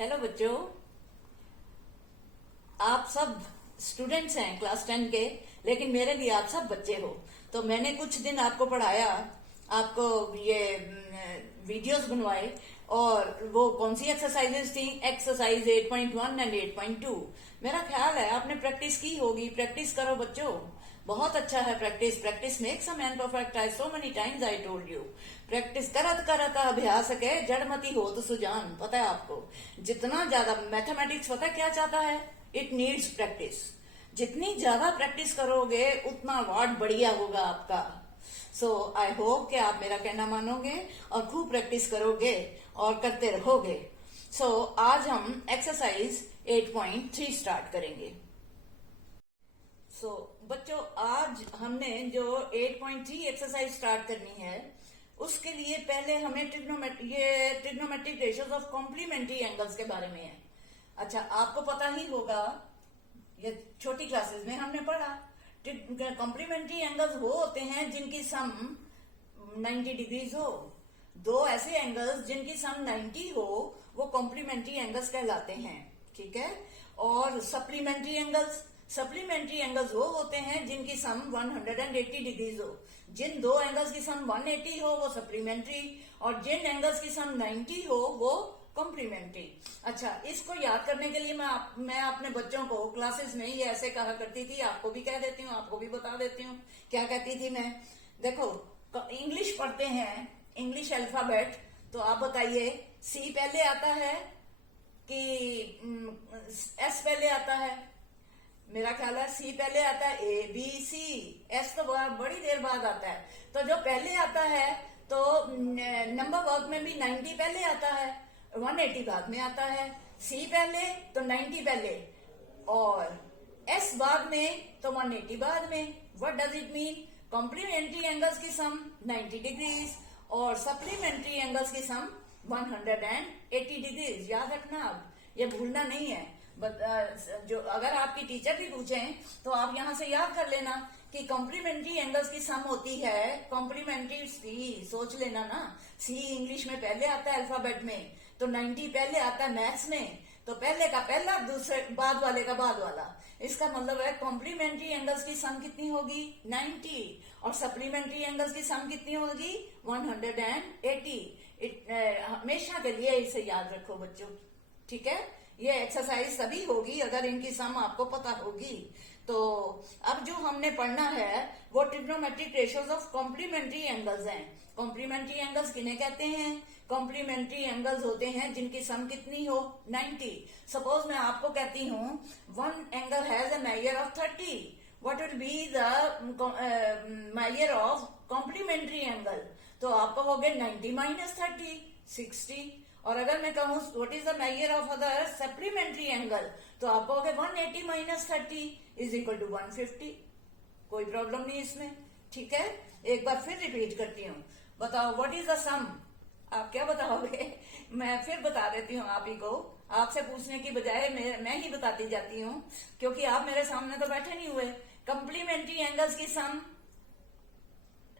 Hello बच्चों, आप सब स्टूडेंट्स हैं क्लास 10 के, लेकिन मेरे लिए आप सब बच्चे हो। तो मैंने कुछ दिन आपको पढ़ाया, आपको ये वीडियोस बनवाए, और वो कौन सी एक्सरसाइजेस थी, एक्सरसाइज 8.1 एंड 8.2। मेरा ख्याल है आपने प्रैक्टिस की होगी। प्रैक्टिस करो बच्चों, बहुत अच्छा है practice. Practice makes a man perfect, I so many times I told you. Practice करत करत अभ्यास के जड़मती हो तो सुजान। पता है आपको, जितना ज्यादा मैथमेटिक्स पता है क्या चाहता है, इट नीड्स प्रैक्टिस। जितनी ज्यादा प्रैक्टिस करोगे उतना वर्ड बढ़िया होगा आपका। सो आई होप कि आप मेरा कहना मानोगे और खूब प्रैक्टिस करोगे और करते रहोगे। सो आज हम एक्सरसाइज 8.3 स्टार्ट करेंगे। बच्चों, आज हमने जो 8.3 एक्सरसाइज स्टार्ट करनी है, उसके लिए पहले हमें trigonometric ratios of complementary angles के बारे में है। अच्छा, आपको पता ही होगा, ये छोटी क्लासेस में हमने पढ़ा। कॉम्प्लीमेंट्री एंगल्स वो होते हैं जिनकी सम 90 डिग्रीज हो। दो ऐसे एंगल्स जिनकी सम 90 हो वो कॉम्प्लीमेंट्री एंगल्स कहलाते हैं, ठीक है। और सप्लीमेंट्री एंगल्स वो होते हैं जिनकी सम 180 डिग्रीज हो। जिन दो एंगल्स की सम 180 हो वो सप्लीमेंट्री, और जिन एंगल्स की सम 90 हो वो कॉम्प्लीमेंट्री। अच्छा, इसको याद करने के लिए मैं अपने बच्चों को क्लासेस में ये ऐसे कहा करती थी, आपको भी कह देती हूँ, आपको भी बता देती हूँ। क्या कहती थी मैं? देखो, इंग्लिश पढ़ते हैं, इंग्लिश अल्फाबेट, तो आप बताइए सी पहले आता है कि एस पहले आता है? मेरा ख्याल है सी पहले आता है, ए बी सी। एस तो बड़ी देर बाद आता है। तो जो पहले आता है, तो नंबर वर्क में भी 90 पहले आता है, 180 बाद में आता है। सी पहले तो 90 पहले, और एस बाद में तो 180 बाद में। What does it mean? Complementary angles की सम 90 डिग्रीज और सप्लीमेंट्री एंगल्स की सम 180 डिग्रीज। याद रखना, अब ये भूलना नहीं है। जो अगर आपकी टीचर भी पूछें तो आप यहां से याद कर लेना कि कॉम्प्लीमेंट्री एंगल्स की सम होती है कॉम्प्लीमेंट्री सी। सोच लेना ना, सी इंग्लिश में पहले आता है अल्फाबेट में, तो 90 पहले आता है मैथ्स में, तो पहले का पहला, दूसरे बाद वाले का बाद वाला। इसका मतलब है कॉम्प्लीमेंट्री एंगल्स की सम कितनी होगी? 90, और सप्लीमेंट्री एंगल्स की सम कितनी होगी? 180। हमेशा के लिए इसे याद रखो बच्चों, ठीक है। ये एक्सरसाइज तभी होगी अगर इनकी सम आपको पता होगी। तो अब जो हमने पढ़ना है वो trigonometric ratios of complementary angles हैं। कॉम्प्लीमेंट्री एंगल्स किन्हें कहते हैं? कॉम्प्लीमेंट्री एंगल्स होते हैं जिनकी सम कितनी हो? 90। सपोज मैं आपको कहती हूँ one angle has a measure of 30, what will be the measure of complementary angle? तो आप कहोगे 90 माइनस 30, 60। और अगर मैं कहूं what is the measure of other supplementary angle, तो आप कहोगे 180 माइनस 30 इज इक्वल टू 150। कोई प्रॉब्लम नहीं इसमें, ठीक है। एक बार फिर रिपीट करती हूँ, बताओ व्हाट इज द सम? आप क्या बताओगे? मैं फिर बता देती हूँ आप ही को, आपसे पूछने की बजाय मैं ही बताती जाती हूँ, क्योंकि आप मेरे सामने तो बैठे नहीं हुए। कंप्लीमेंट्री एंगल्स की सम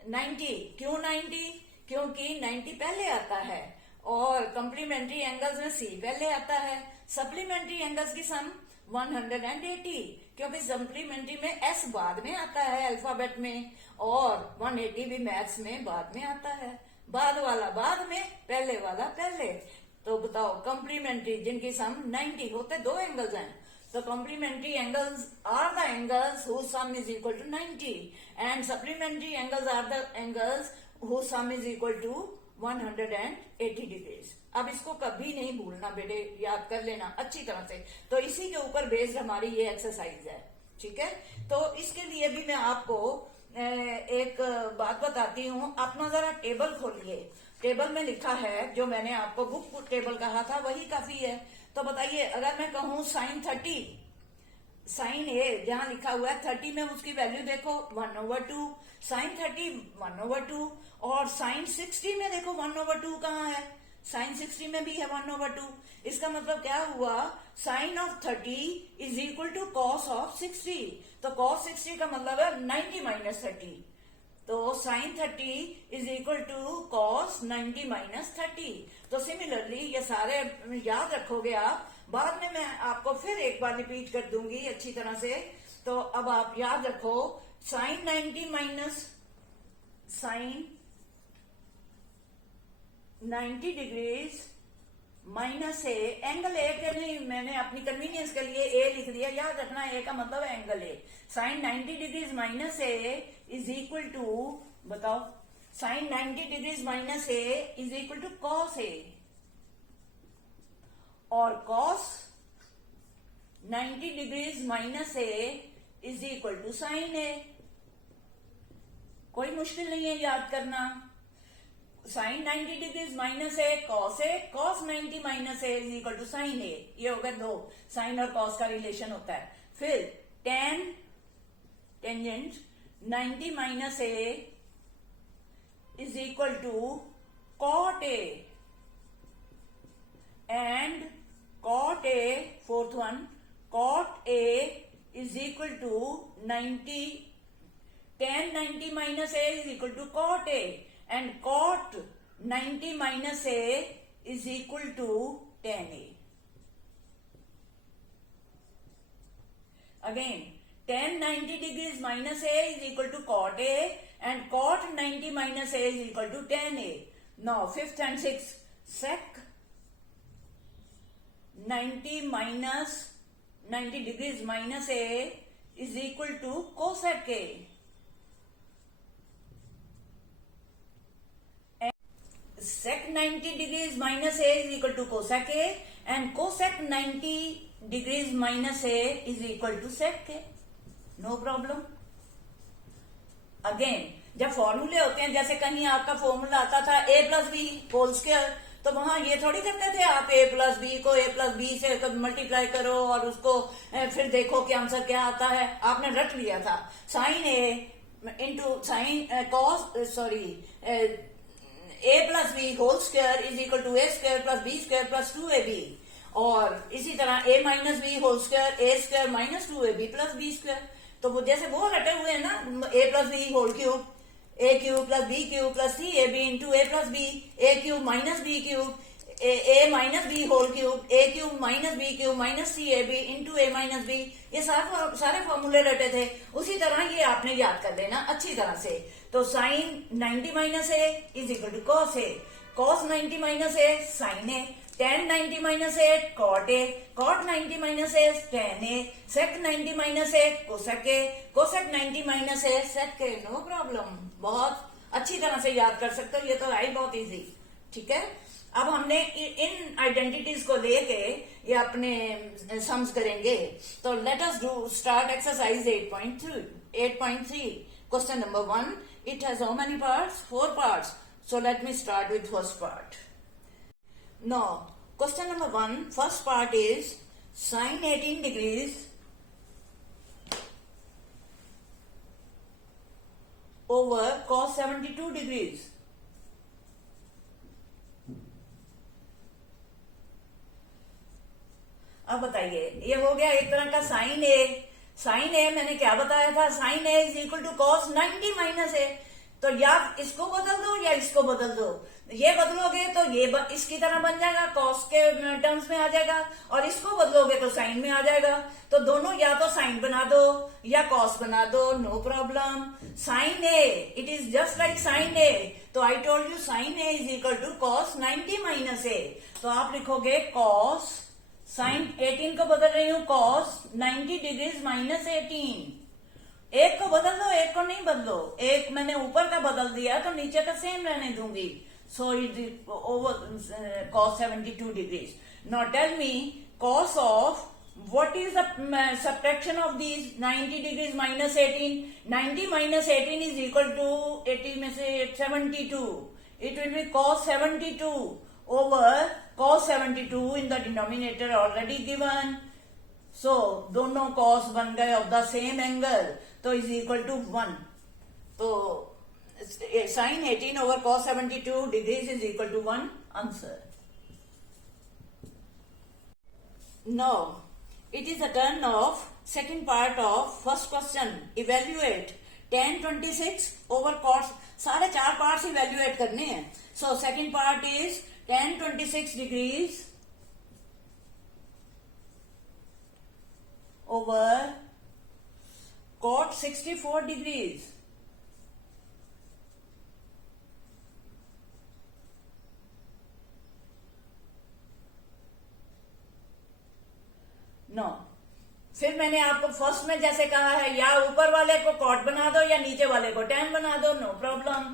90। क्यों 90? क्योंकि 90 पहले आता है, और कॉम्प्लीमेंट्री एंगल्स में सी पहले आता है। सप्लीमेंट्री एंगल्स की सम 180, क्योंकि सप्लीमेंट्री में एस बाद में आता है अल्फाबेट में, और 180 भी मैथ्स में बाद में आता है। बाद वाला बाद में, पहले वाला पहले। तो बताओ, कॉम्प्लीमेंट्री जिनकी सम 90 होते दो एंगल्स हैं, तो complementary angles are the angles whose sum is equal to 90, and supplementary angles are the angles whose sum is equal to 180 degrees. अब इसको कभी नहीं भूलना बेटे, याद कर लेना अच्छी तरह से। तो इसी के ऊपर बेस्ड हमारी ये एक्सरसाइज है, ठीक है। तो इसके लिए भी मैं आपको एक बात बताती हूँ। अपना जरा टेबल खोलिए। टेबल में लिखा है, जो मैंने आपको बुक टेबल कहा था वही काफी है। तो बताइए, अगर मैं कहूँ साइन 30, साइन ए जहां लिखा हुआ है 30 में उसकी वैल्यू देखो 1/2, साइन 30 1/2, और साइन 60 में देखो 1/2 कहाँ है? साइन 60 में भी है 1/2। इसका मतलब क्या हुआ? Sine of 30 is equal to cos of 60। तो कॉस 60 का मतलब है 90 माइनस 30। तो sine 30 is equal to cos 90 minus 30। तो सिमिलरली ये सारे याद रखोगे आप, बाद में मैं आपको फिर एक बार रिपीट कर दूंगी अच्छी तरह से। तो अब आप याद रखो, sine 90 minus sine 90 degrees minus A, angle A के नहीं, मैंने अपनी कन्वीनियंस के लिए ए लिख दिया, याद रखना ए का मतलब angle A. Sine 90 degrees minus A is equal to, बताओ, sine 90 degrees minus A is equal to cos A, और cos 90 degrees minus A is equal to sine A. कोई मुश्किल नहीं है याद करना। Sine 90 degrees minus A cos 90 minus A is equal to sine A. ये हो गया दो, साइन और कॉस का रिलेशन होता है। फिर tangent 90 minus A is equal to cot A, and cot A, fourth one, cot A is equal to 90, tan 90 minus A is equal to cot A, and cot 90 minus a is equal to tan a. Again, tan 90 degrees minus a is equal to cot a, and cot 90 minus a is equal to tan a. Now, fifth and sixth, sec 90 minus 90 degrees minus a is equal to cosec a. Sec 90 degrees minus a is equal to cosec a, and cosec 90 degrees minus a is equal to sec a. No problem. Again, जब फॉर्मूले होते हैं, जैसे कहीं आपका formula आता था a plus B whole square, तो वहां ये थोड़ी करते थे आप a प्लस बी को a प्लस बी से मल्टीप्लाई करो और उसको फिर देखो कि आंसर क्या आता है। आपने रट लिया था sine a into sine cos, sorry, a plus B whole square is equal to A square plus B square plus 2ab, और इसी तरह a minus B whole square A square minus 2ab plus B square. तो वो जैसे वो रटे हुए हैं ना, a plus B whole cube, a cube plus B cube plus 3ab into A plus B, a cube minus B cube, A minus B whole cube, A cube minus B cube minus 3ab into A minus B. ये सारे फॉर्मूले रटे थे, उसी तरह ये आपने याद कर लेना अच्छी तरह से। तो sine 90 minus A is equal to cos A, cos 90 minus A sine A, tan 90 minus A cot A, cot 90 minus A tan A, sec 90 minus A cosec A, cosec 90 minus A sec A. No problem, बहुत अच्छी तरह से याद कर सकते हो, ये तो है बहुत इजी। ठीक है, अब हमने इन आइडेंटिटीज को लेके ये अपने सम्स करेंगे। तो let us do start exercise 8.3। Question number 1, it has how many parts? 4 parts. So let me start with first part. Now, question number 1, first part is sine 18 degrees over cos 72 degrees. अब बताइए, ये हो गया एक तरह का sign ए। Sine ए मैंने क्या बताया था, sine A is equal to cos 90 minus A. तो या इसको बदल दो या इसको बदल दो, ये बदलोगे तो ये इसकी तरह बन जाएगा, कॉस के टर्म्स में आ जाएगा, और इसको बदलोगे तो साइन में आ जाएगा। तो दोनों या तो साइन बना दो या कॉस बना दो, no problem. Sine A, it is just like sine A. तो I told you sine A is equal to cos 90 minus A. तो आप लिखोगे कॉस, साइन 18 को बदल रही हूं, कॉस 90 डिग्रीज माइनस 18। एक को बदल दो, एक को नहीं बदलो। एक मैंने ऊपर का बदल दिया तो नीचे का सेम रहने दूंगी। So it over cos 72 degrees. Now tell me cos of what is the subtraction of these 90 degrees minus 18? 90 minus 18 is equal to 80 में से 72. It will be cos 72 over cos 72 in the denominator already given. So दोनों cos बन गए of the same angle, तो is equal to 1. तो sin 18 over cos 72 degrees is equal to 1. Answer. Now it is the turn of second part of first question. Evaluate tan26 over cos, सारे 4 parts evaluate करने हैं. So second part is tan26 degrees over cot 64 degrees. No. फिर मैंने आपको first में जैसे कहा है, या ऊपर वाले को कॉट बना दो या नीचे वाले को टैन बना दो, नो प्रॉब्लम.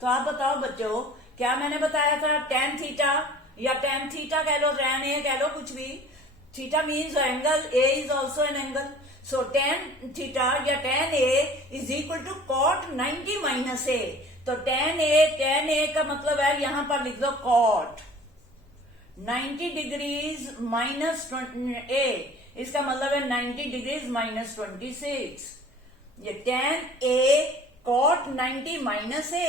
तो आप बताओ बच्चों, क्या मैंने बताया था? टैन थीटा या टैन थीटा कह लो, टैन ए कह लो, कुछ भी. Theta means angle, A is also an angle. So tan theta या tan A is equal to cot 90 minus A. तो टैन ए का मतलब है, यहां पर लिख दो कॉट 90 डिग्रीज माइनस ए, इसका मतलब है 90 डिग्रीज माइनस 26. ये tan A cot 90 minus A,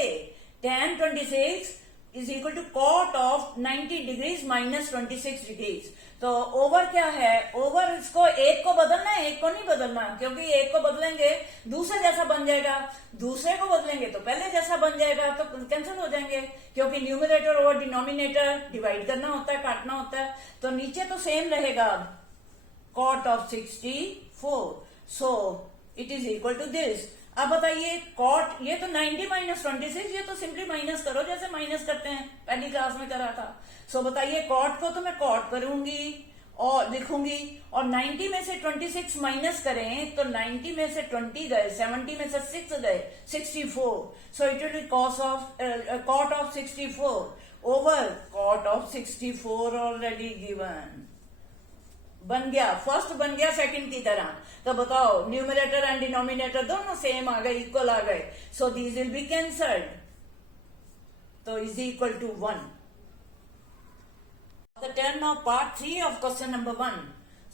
tan 26 is equal to cot of 90 degrees minus 26 degrees. तो ओवर क्या है? ओवर इसको एक को बदलना है, एक को नहीं बदलना, क्योंकि एक को बदलेंगे दूसरे जैसा बन जाएगा, दूसरे को बदलेंगे तो पहले जैसा बन जाएगा, तो कैंसिल हो जाएंगे, क्योंकि न्यूमरेटर और डिनोमिनेटर डिवाइड करना होता है, काटना होता है. तो नीचे तो सेम रहेगा cot of 64. So it is equal to this. अब बताइए cot, ये तो 90 माइनस 26, ये तो सिंपली माइनस करो जैसे माइनस करते हैं, पहली क्लास में करा था. सो बताइए cot को तो मैं cot करूंगी और लिखूंगी, और 90 में से 26 माइनस करें तो 90 में से 20 गए, 70 में से 6 गए, 64. सो it will be cot of 64 over cot of 64 already given. बन गया, फर्स्ट बन गया सेकंड की तरह. तो बताओ, न्यूमरेटर एंड डिनोमिनेटर दोनों सेम आ गए, इक्वल आ गए. So these will be cancelled. तो is equal to 1. The turn of part 3 of question number 1.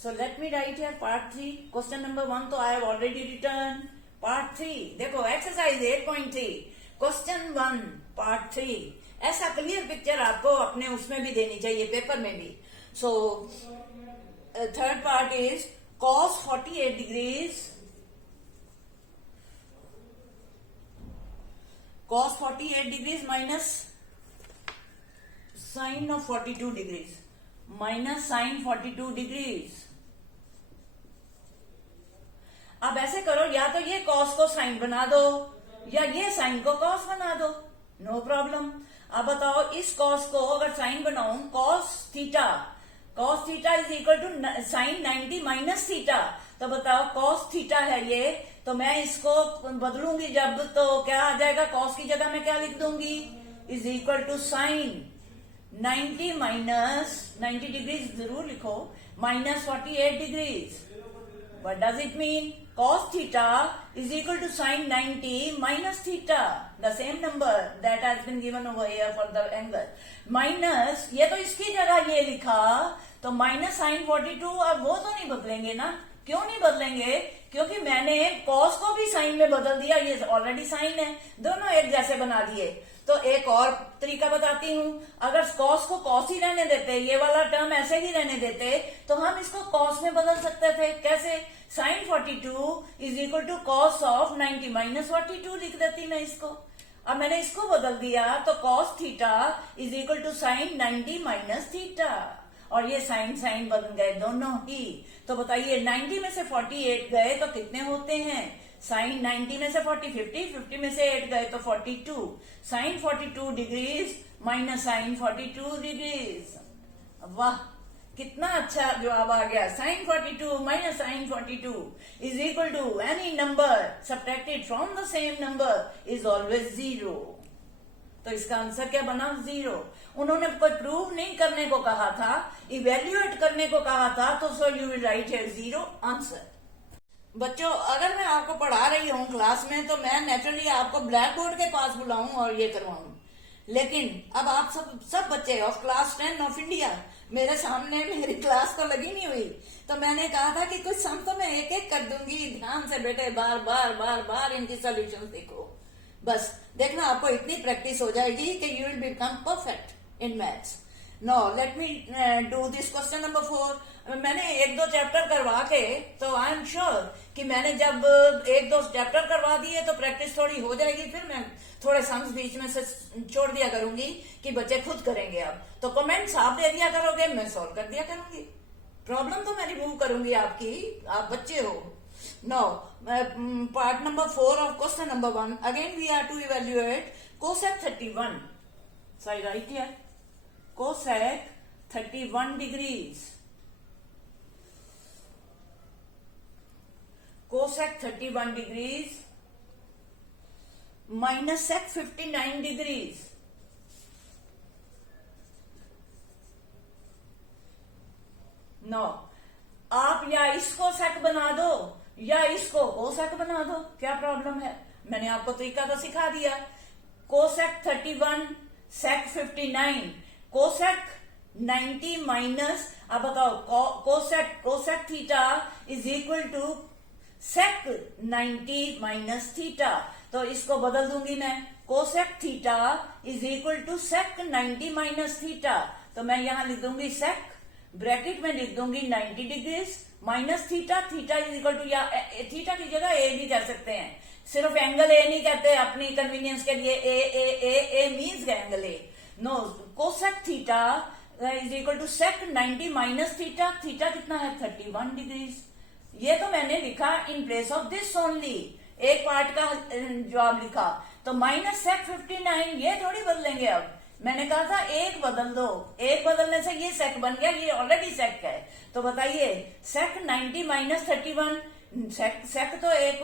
So let me write here part 3. Question number 1 तो I have already written. Part 3 देखो, exercise 8.3 question 1 part 3. ऐसा clear picture आपको अपने उसमें भी देनी चाहिए, पेपर में भी. सो third part is cos 48 degrees, cos 48 degrees minus sin of 42 degrees, minus sin 42 degrees. अब ऐसे करो, या तो ये cos को sin बना दो या ये sin को cos बना दो, नो प्रॉब्लम. अब बताओ, इस cos को अगर sin बनाऊं, cos theta, cos theta is equal to sine 90 minus theta. तो बताओ, cos थीटा है ये, तो मैं इसको बदलूंगी जब, तो क्या आ जाएगा? cos की जगह मैं क्या लिख दूंगी? Is equal to sine 90 minus 90 degrees जरूर लिखो, minus 48 degrees. What does it mean? cos theta is equal to sine 90 minus theta, the same number that has been given over here for the angle. Minus, ये तो इसकी जगह ये लिखा, तो minus sine 42. अब वो तो नहीं बदलेंगे ना. क्यों नहीं बदलेंगे? क्योंकि मैंने cos को भी साइन में बदल दिया, ये ऑलरेडी साइन है, दोनों एक जैसे बना दिए. तो एक और तरीका बताती हूं, अगर cos को cos ही रहने देते, ये वाला टर्म ऐसे ही रहने देते, तो हम इसको cos में बदल सकते थे. कैसे? Sine 42 is equal to cos of 90 minus 42 लिख देती मैं इसको. अब मैंने इसको बदल दिया, तो cos theta is equal to sine 90 minus theta, और ये साइन साइन बन गए दोनों ही. तो बताइए, 90 में से 48 गए तो कितने होते हैं? साइन 90 में से 40, 50 में से 8 गए तो 42. Sine 42 degrees minus sine 42 degrees. वाह, कितना अच्छा जवाब आ गया. Sine 42 minus sine 42 is equal to any number subtracted from the same number is always 0. तो इसका आंसर क्या बना? 0. उन्होंने कोई प्रूव नहीं करने को कहा था, इवेल्युएट करने को कहा था, तो so you will write here 0 answer. बच्चों, अगर मैं आपको पढ़ा रही हूँ क्लास में, तो मैं नेचुरली आपको ब्लैक बोर्ड के पास बुलाऊं और ये करवाऊं. लेकिन अब आप सब बच्चे ऑफ क्लास 10 ऑफ इंडिया मेरे सामने, मेरी क्लास तो लगी नहीं हुई, तो मैंने कहा था कि कुछ सम तो मैं एक एक कर दूंगी. ध्यान से बेटे, बार बार बार बार इनकी सोल्यूशन देखो. बस देखना, आपको इतनी प्रैक्टिस हो जाएगी कि you will become perfect in maths. No let me do this question number 4। मैंने एक दो चैप्टर करवा के, तो आई एम श्योर कि मैंने जब एक दो चैप्टर करवा दिए तो प्रैक्टिस थोड़ी हो जाएगी, फिर मैं थोड़े सम्स बीच में से छोड़ दिया करूंगी कि बच्चे खुद करेंगे। अब तो कमेंट्स आप दे दिया करोगे, मैं सॉल्व कर दिया करूंगी, प्रॉब्लम तो मैं रिमूव करूंगी आपकी, आप बच्चे हो। No part number 4 of question number 1, again we are to evaluate cosec 31। So I write here cosec 31 degrees. Cosec 31 degrees minus sec 59 degrees. No आप या इसको सेक बना दो या इसको कोसेक बना दो, क्या प्रॉब्लम है? मैंने आपको तरीका तो सिखा दिया। कोसेक 31 सेक 59, कोसेक 90 माइनस, अब बताओ cosec theta is equal to sec 90 minus theta. तो इसको बदल दूंगी मैं, cosec theta is equal to sec 90 minus theta. तो मैं यहां लिख दूंगी सेक, ब्रैकेट में लिख दूंगी 90 degrees minus theta. Theta is equal to, या थीटा की जगह ए भी कर सकते हैं, सिर्फ एंगल ए नहीं कहते अपनी कन्वीनियंस के लिए, A means angle A. No cosec theta is equal to sec 90 minus theta. Theta कितना है? 31 डिग्रीज। ये तो मैंने लिखा in place of this only, एक पार्ट का जवाब लिखा। तो माइनस सेक 59 ये थोड़ी बदलेंगे। अब मैंने कहा था एक बदल दो, एक बदलने से ये सेक बन गया, ये ऑलरेडी सेक है। तो बताइए सेक 90 माइनस 31, सेक तो एक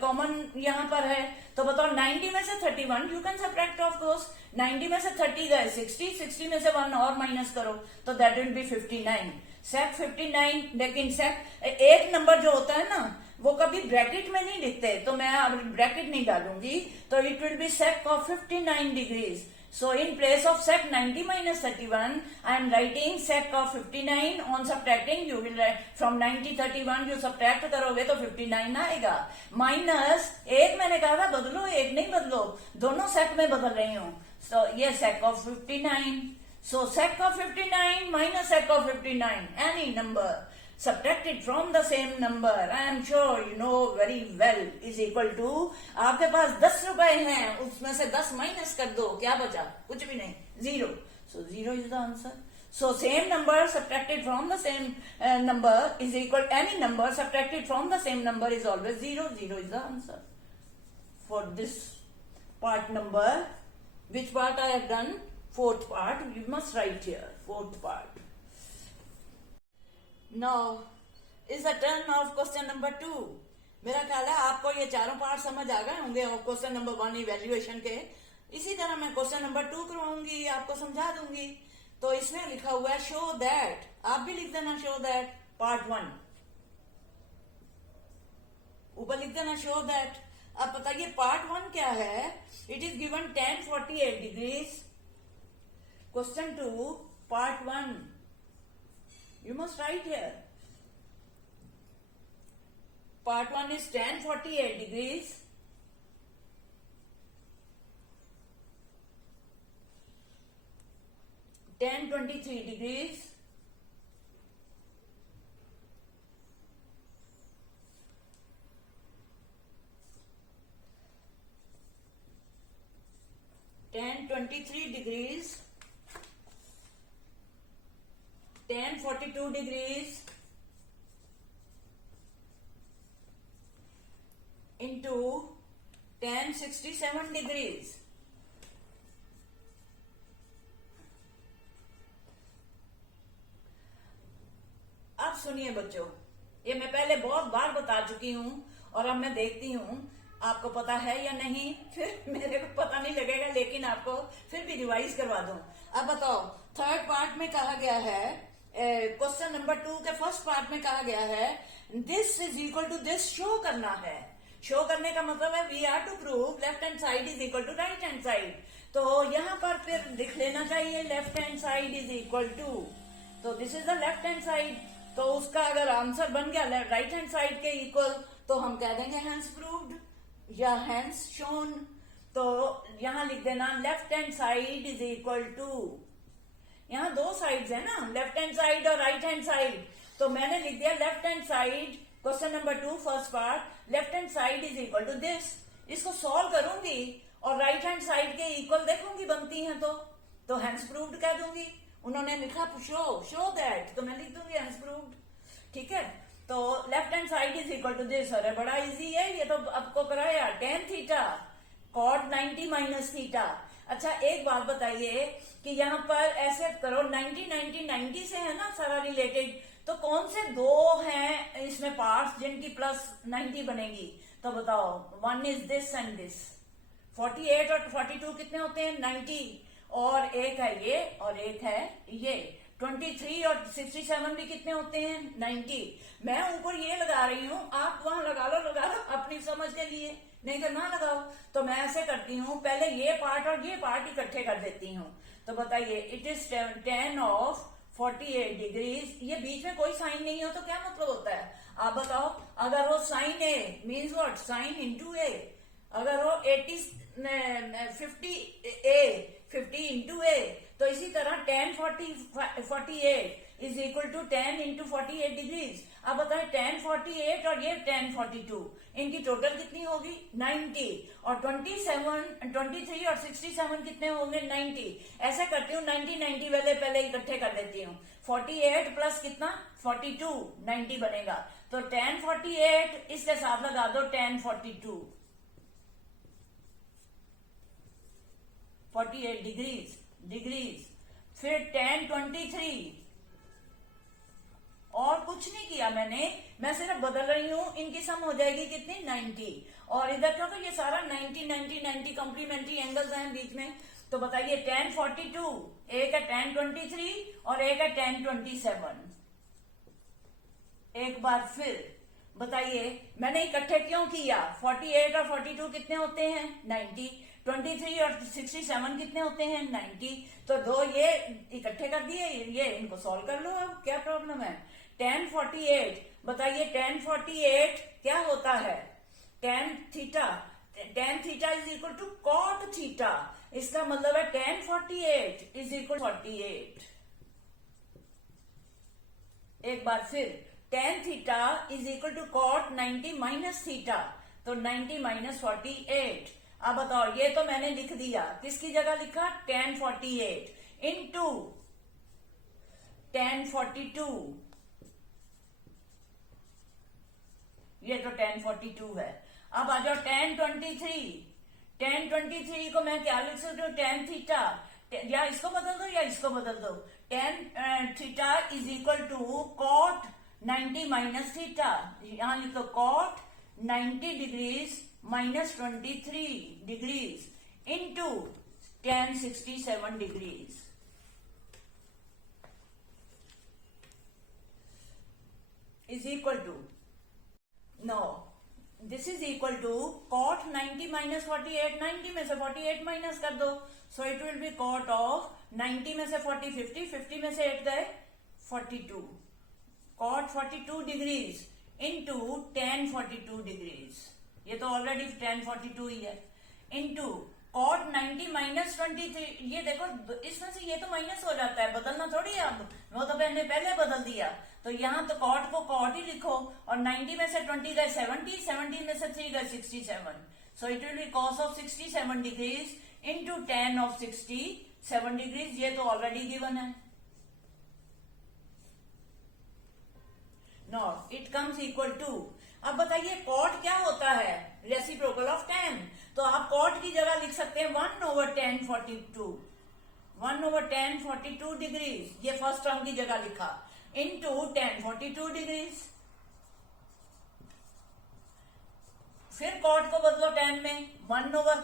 कॉमन यहां पर है। तो बताओ 90 में से 31 you can subtract of course, 90 में से 30 गए 60 में से 1 और माइनस करो तो दैट विल बी 59। सेक 59, लेकिन सेक एक नंबर जो होता है ना वो कभी ब्रैकेट में नहीं लिखते, तो मैं अब ब्रैकेट नहीं डालूंगी, तो it will B sake of 59 degrees. So in place of sec 90 minus 31, I am writing sec of 59. On subtracting, you will write from 90 31 you subtract करोगे तो 59 आएगा। माइनस एक मैंने कहा था बदलो, एक नहीं बदलो, दोनों sec में बदल रही हूँ। So ये sec of 59. So sec of 59 minus sec of 59, any number subtracted from the same number, I am sure you know very well, is equal to, आपके पास 10 रुपए हैं, उसमें से 10 माइनस कर दो, क्या बचा? कुछ भी नहीं, 0। So 0 is the answer. So same number subtracted from the same number is equal, any number subtracted from the same number is always 0. 0 is the answer for this part number. Which part I have done? Fourth part. You must write here, fourth part. Now is the turn of question number 2. मेरा ख्याल है आपको ये चारों part समझ आ गए होंगे और क्वेश्चन नंबर 1 इवेल्युएशन के। इसी तरह मैं क्वेश्चन नंबर 2 करवाऊंगी, आपको समझा दूंगी। तो इसमें लिखा हुआ है शो दैट, आप भी लिख देना शो दैट पार्ट 1, ऊपर लिख देना शो दैट। अब बताइए पार्ट 1 क्या है? It is given tan 48 degrees. Question 2 part 1, you must write here. Part 1 is tan 48 degrees. Tan 23 degrees. Tan 23 degrees. Tan 42 degrees into tan 67 degrees. अब सुनिए बच्चों, ये मैं पहले बहुत बार बता चुकी हूं और अब मैं देखती हूं आपको पता है या नहीं, फिर मेरे को पता नहीं लगेगा, लेकिन आपको फिर भी रिवाइज करवा दूं। अब बताओ थर्ड पार्ट में कहा गया है, क्वेश्चन नंबर 2 के फर्स्ट पार्ट में कहा गया है this is equal to this show करना है। शो करने का मतलब है we are to prove left hand side is equal to right hand side. तो यहां पर फिर लिख लेना चाहिए left hand side is equal to, तो this is the left hand side. तो उसका अगर आंसर बन गया राइट हैंड साइड के इक्वल, तो हम कह देंगे हैंस प्रूव्ड या हैंस शोन। तो यहां लिख देना left hand side is equal to यहाँ दो साइड्स है ना, लेफ्ट हैंड साइड और राइट हैंड साइड, तो मैंने लिख दिया left hand side, question number 2 first part, left hand side is equal to this. इसको सॉल्व करूंगी और राइट हैंड साइड के इक्वल देखूंगी बनती हैं तो हैंस प्रूव्ड कह दूंगी। उन्होंने लिखा शो दैट, तो मैं लिख दूंगी हैंस प्रूव्ड। ठीक है, तो left hand side is equal to this. अरे बड़ा इजी है ये तो, आपको कराया tan theta cot 90 minus theta. अच्छा एक बात बताइए कि यहाँ पर ऐसे करो, 90 90 90 से है ना सारा रिलेटेड, तो कौन से दो हैं इसमें पार्ट्स जिनकी प्लस 90 बनेगी? तो बताओ, one is this and this. 48 और 42 कितने होते हैं? 90, और एक है ये और एक है ये। 23 और 67 भी कितने होते हैं? 90। मैं ऊपर ये लगा रही हूँ, आप वहां लगा लो अपनी समझ के लिए, नहीं तो ना लगाओ। तो मैं ऐसे करती हूँ, पहले ये पार्ट और ये पार्ट इकट्ठे कर देती हूँ। तो बताइए, it is tan of 48 degrees. ये बीच में कोई साइन नहीं हो तो क्या मतलब होता है आप बताओ? अगर वो sine A means what? Sine into A. अगर वो 50 इंटू ए, तो इसी तरह tan 48 is equal to tan into 48 degrees. अब बताएं, tan 48 और ये tan 42, इनकी टोटल कितनी होगी? 90। और 23 और 67 कितने होंगे? 90। ऐसे करती हूँ, 90 90 वाले पहले इकट्ठे कर लेती हूँ। 48 प्लस कितना? 42, 90 बनेगा। तो tan 48 इसके साथ लगा दो tan 42, 48 डिग्रीज। फिर tan 23, और कुछ नहीं किया मैंने, मैं सिर्फ बदल रही हूं, इनकी सम हो जाएगी कितनी? 90। और इधर क्योंकि ये सारा 90 90 90 कॉम्प्लीमेंट्री एंगल्स हैं बीच में, तो बताइए tan 42, एक है tan 23 और एक है tan 27। एक बार फिर बताइए, मैंने इकट्ठे क्यों किया? 48 और 42 कितने होते हैं? 90। 23 और 67 कितने होते हैं? 90। तो दो ये इकट्ठे कर दिए, ये इनको सॉल्व कर लो, अब क्या प्रॉब्लम है? tan 48, बताइए tan 48 क्या होता है? tan theta is equal to cot theta. इसका मतलब है tan 48 इज इक्वल 48। एक बार फिर, tan theta is equal to cot 90 minus theta, तो 90 माइनस 48। अब बताओ, ये तो मैंने लिख दिया, किसकी जगह लिखा? tan 48 इंटू tan 42, ये तो tan 42 है। अब आ जाओ tan 23 को मैं क्या लिख सकती हूँ? tan थीटा, या इसको बदल दो या इसको बदल दो। tan theta is equal to cot 90 minus theta, यहां लिखो cot 90 degrees minus 23 degrees into tan 67 degrees is equal to, no, this is equal to cot 90 minus 48, 90 में से 48 माइनस कर दो, so it will be cot of 90 में से 40 50 में से 8 गए 42, cot 42 degrees into tan 42 degrees, ये तो ऑलरेडी tan 42 ही है, इंटू cot 90 माइनस 23। ये देखो, इसमें से ये तो माइनस हो जाता है, बदलना थोड़ी है अब, वो तो मैंने पहले बदल दिया। तो यहाँ तो cot को cot ही लिखो, और 90 में से 20 गए 70, 70 में से 3 गए 67, so it will be cos of 67 degrees into tan of 67 degrees, ये तो ऑलरेडी गिवन है। Not it comes equal to, अब बताइए cot क्या होता है? Reciprocal of tan। तो आप cot की जगह लिख सकते हैं 1/tan 42, 1/tan 42 डिग्रीज, ये फर्स्ट टर्म की जगह लिखा, इनटू tan 42 डिग्रीज। फिर cot को बदलो tan में, 1/tan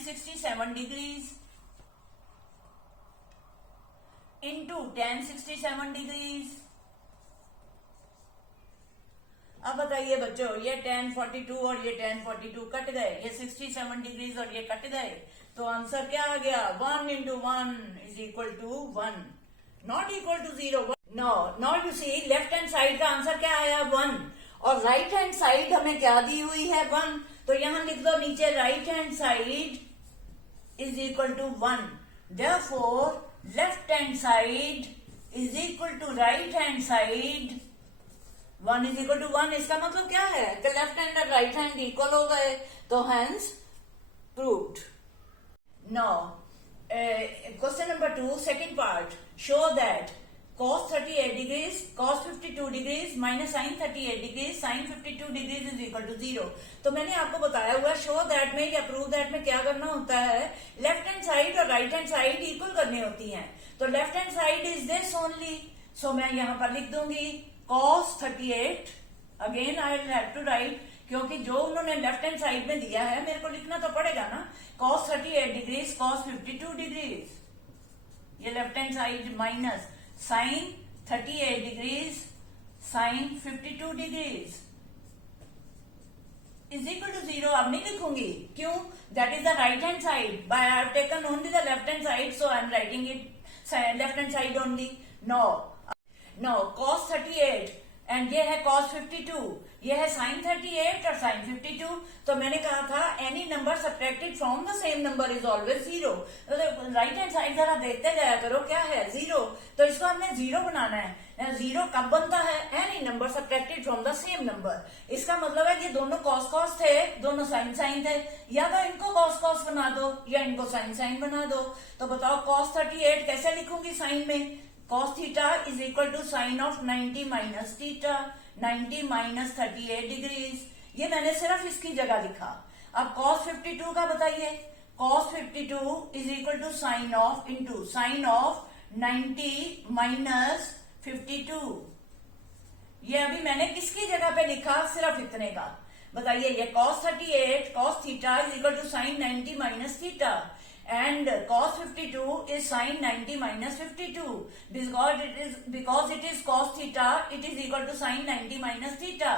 67 degrees into tan 67 degrees. अब बताइए बच्चों, ये tan 42 और ये tan 42 कट गए, ये 67 डिग्रीज और ये कट गए, तो आंसर क्या आ गया? 1 into 1 is equal to 1, not equal to 0। No, not, you see, left hand side का आंसर क्या आया? 1, और राइट हैंड साइड हमें क्या दी हुई है? 1, तो यहां लिख दो नीचे right hand side is equal to 1। therefore left hand side is equal to right hand side 1 is equal to 1। इसका मतलब क्या है कि लेफ्ट हैंड और राइट हैंड इक्वल हो गए, तो hence proved. Now question number 2 second part, show that cos 38 degrees cos 52 degrees minus sin 38 degrees sin 52 degrees is equal to 0। तो मैंने आपको बताया हुआ शो दैट में या प्रूव दैट में क्या करना होता है, लेफ्ट हैंड साइड और राइट हैंड साइड इक्वल करनी होती हैं। तो left hand side is this only, so मैं यहां पर लिख दूंगी cos 38, again I will have to write, क्योंकि जो उन्होंने लेफ्ट हैंड साइड में दिया है मेरे को लिखना तो पड़ेगा ना, cos 38 डिग्रीज cos 52 डिग्रीज, ये left hand side minus sin 38 degrees sin 52 degrees is equal to 0। अब नहीं लिखूंगी, क्यों, that is the right hand side, by I have taken only the left hand side, so I am writing it left hand side only. No cos 38 and ये है cos 52, ये है sin 38 और sin 52। तो मैंने कहा था any number subtracted from the same number is always 0। Right hand side जरा देखते जाया करो, क्या है 0, तो इसको हमने 0 बनाना है। 0 कब बनता है, any number subtracted from the same number. इसका मतलब है कि दोनों cos cos थे, दोनों sin sin थे, या तो इनको cos cos बना दो या इनको sin sin बना दो। तो बताओ cos 38 कैसे लिखूंगी साइन में, cos theta is equal to sine of 90 minus theta, 90 minus 38 degrees, ये मैंने सिर्फ इसकी जगह लिखा। अब cos 52 का बताइए, cos 52 is equal to sine of into sine of 90 minus 52, ये अभी मैंने किसकी जगह पे लिखा, सिर्फ इतने का। बताइए ये cos 38 cos theta is equal to sine 90 minus theta, and cos 52 is sin 90 minus 52, because it is cos theta it is equal to sin 90 minus theta।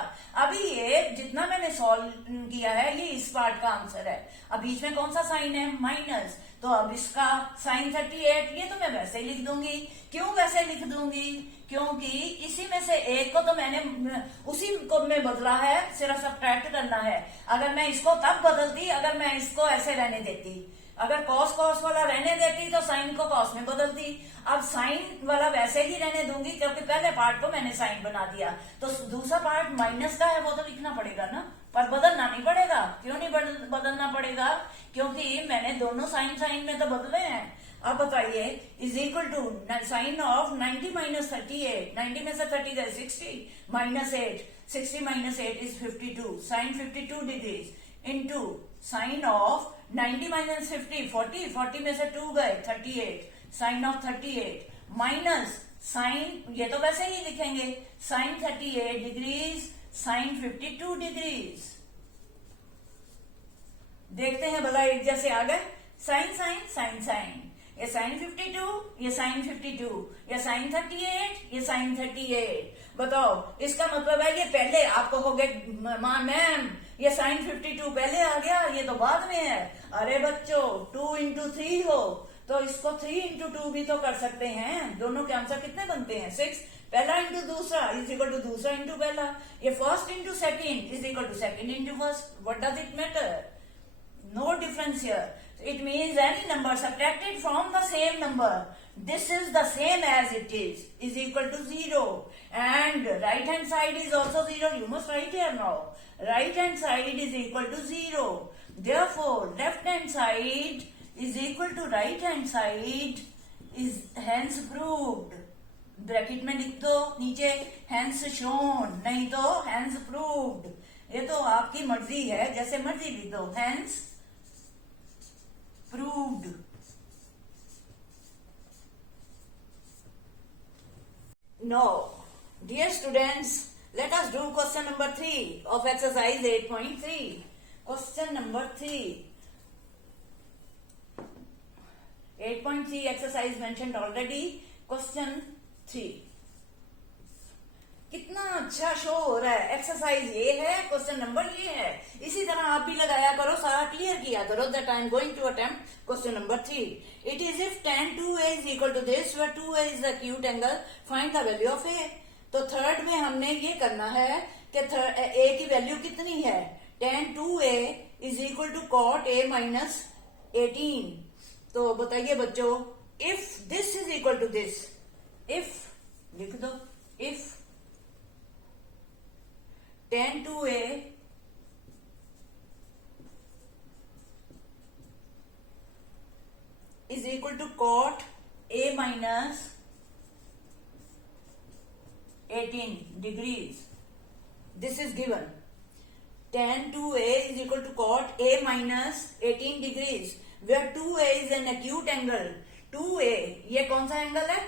अभी ये जितना मैंने सॉल्व किया है ये इस पार्ट का आंसर है। अब बीच में कौन सा साइन है, माइनस, तो अब इसका sin 38 ये तो मैं वैसे ही लिख दूंगी। क्यों वैसे लिख दूंगी, क्योंकि इसी में से एक को तो मैंने उसी को में बदला है, सिर्फ सब्ट्रैक्ट करना है। अगर मैं इसको तब बदलती अगर मैं इसको ऐसे रहने देती, अगर cos cos वाला रहने देती तो साइन को cos में बदलती। अब साइन वाला वैसे ही रहने दूंगी क्योंकि पहले पार्ट को मैंने साइन बना दिया, तो दूसरा पार्ट माइनस का है वो तो लिखना पड़ेगा ना, पर बदलना नहीं पड़ेगा। क्यों नहीं बदलना पड़ेगा, क्योंकि मैंने दोनों साइन साइन में तो बदले हैं। अब बताइए is equal to sine of 90 minus 38, 90 में से 30 गए 60 माइनस 8, 60 माइनस 8 इज 52, sine 52 degrees into sine of 90 minus 50 40, 40 में से 2 गए 38, साइन ऑफ 38 माइनस साइन, ये तो वैसे ही लिखेंगे, साइन 38 डिग्रीज साइन 52 डिग्रीज। देखते हैं भला एक जैसे आ गए, साइन साइन साइन साइन, ये साइन 52 ये साइन 52, ये साइन 38 ये साइन 38। बताओ इसका मतलब है ये पहले आप कहोगे मैम ये साइन 52 पहले आ गया, ये तो बाद में है। अरे बच्चों 2 into 3 हो तो इसको 3 into 2 भी तो कर सकते हैं। दोनों के आंसर कितने बनते हैं 6, पहला इंटू दूसरा इज इक्वल टू दूसरा इंटू पहला, ये first into second is equal to second into first. What does it matter, no difference here, it means any number subtracted from the same number, this is the same as it is equal to 0, and right hand side is also 0, you must write here now, right hand side is equal to 0, therefore left hand side is equal to right hand side is hence proved। Bracket में लिख दो नीचे hence shown, नहीं तो hence proved, ये तो आपकी मर्जी है, जैसे मर्जी लिख दो, hence proved। Now, dear students, let us do question number 3 of exercise 8.3. Question number 3. 8.3 exercise mentioned already. Question 3. कितना अच्छा शो हो रहा है, एक्सरसाइज ये है, क्वेश्चन नंबर ये है। इसी तरह आप भी लगाया करो, सारा क्लियर किया करो। That I am going to attempt question number 3। It is if tan 2a is equal to this, where 2a is the acute angle, find the value of a। तो थर्ड में हमने ये करना है कि a की वैल्यू कितनी है, tan 2a is equal to cot a minus 18। तो बताइए बच्चों, if this is equal to this, if लिख दो, if tan 2a is equal to cot a minus 18 degrees. This is given. Tan 2a is equal to cot a minus 18 degrees, where 2a is an acute angle. 2a ये कौन सा angle है?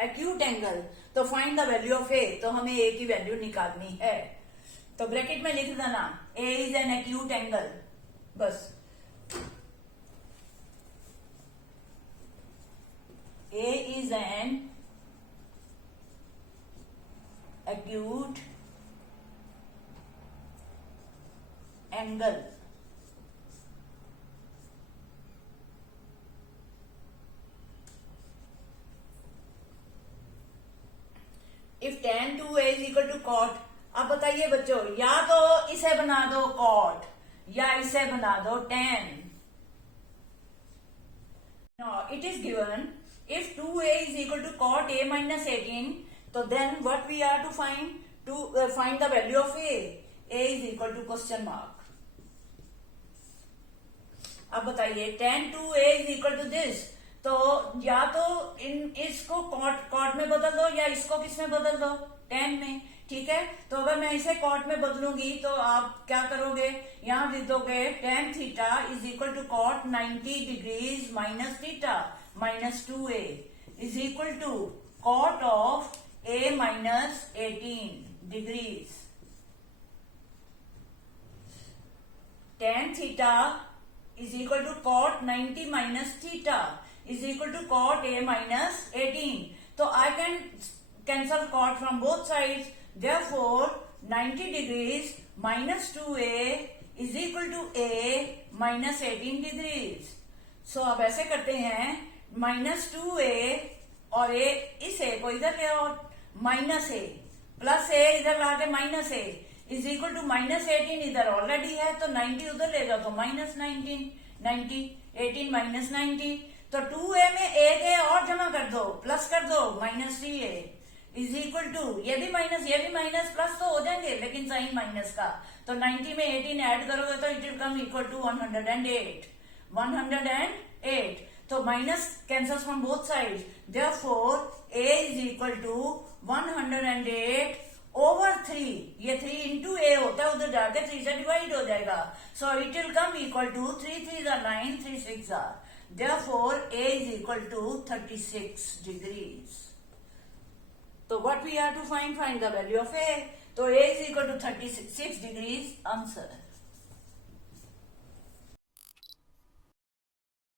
Acute angle. तो find the value of ए. तो हमें ए की value निकालनी है. तो ब्रैकेट में लिख देना A is an acute angle. बस A is an acute angle. If tan 2a is equal to cot, अब बताइए बच्चों, या तो इसे बना दो cot या इसे बना दो tan. Now it is given if 2a is equal to cot a minus 18, so then what we are to find? To find the value of a. A is equal to question mark. अब बताइए tan 2a is equal to this, तो या तो इसको cot में बदल दो या इसको किस में बदल दो? tan में. ठीक है, तो अगर मैं इसे कॉट में बदलूंगी तो आप क्या करोगे? यहां लिख दोगे tan theta is equal to cot 90 degrees minus theta minus 2a is equal to cot of a minus 18 degrees. tan theta is equal to cot 90 minus theta is equal to cot a minus 18. So I can cancel cot from both sides. Therefore 90 degrees minus 2a is equal to a minus 18 degrees. So अब ऐसे करते हैं, minus 2a और a, इस a को इधर ले आओ, माइनस a प्लस a इधर ला के minus a is equal to minus 18 इधर ऑलरेडी है, तो 90 उधर ले जाओ तो माइनस 19, 90 18 माइनस 90. तो 2a में a के और जमा कर दो, प्लस कर दो, minus 3a is equal to, ये भी माइनस प्लस तो हो जाएंगे लेकिन साइन माइनस का. तो 90 में 18 ऐड करोगे तो it will come equal to 108. 108. तो minus cancels from both sides. Therefore a is equal to 108 over 3. ये 3 इंटू ए होता है, उधर जाके 3 से डिवाइड हो जाएगा. So it will come equal to 3 3 9 3 6 are. Therefore a is equal to 36 degrees. So what we have to find the value of a. So a is equal to 36 degrees. Answer.